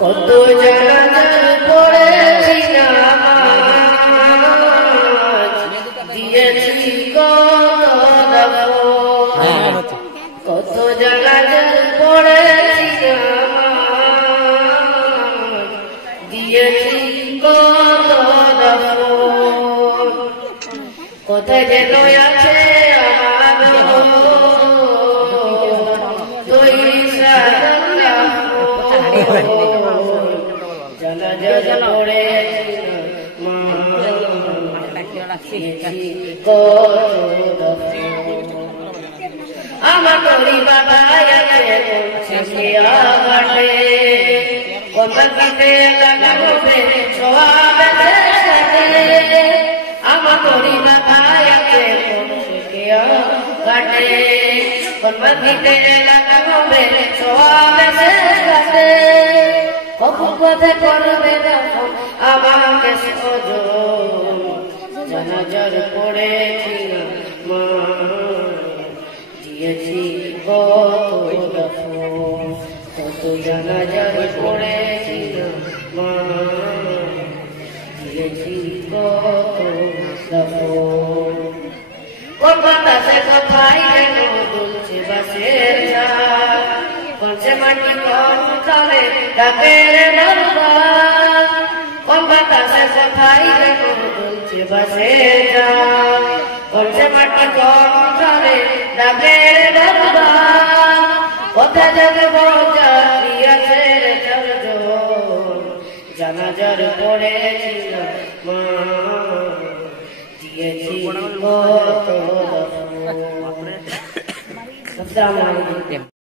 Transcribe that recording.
কত জানাজার পড়েছি নামাজ, দিয়েছি কত দাফন। কত জানাজার পড়েছি নামাজ, দিয়েছি কত দাফন। কোথায় যেন আছে আমার করি বাবা লাগাবে আমার করি বাবা কাটে কন্দিতে লাগাবে কাটে কখন পথে করবে দেখো আমাকে সজন। জানাজার পড়েছি মা, দিয়েছি কত দাফন। কত জানাজার পড়েছি মা, দিয়েছি কত দাফন। কোন বাতাসে কোথায় যেন দুলছে বাসের ঝাড়, কোনছে মাটি কোন চলে ডাকের দরবার। কোন বাতাসে কোথায় যেন দুলছে বাসের ঝাড়, কোনছে মাটি কোন চলে ডাকের দরবার। কোথা যাবে বোঝা দিয়েছে রে চরজন, জানাজার পড়েছি মা, দিয়েছি কত দাফন। আসসালামু আলাইকুম।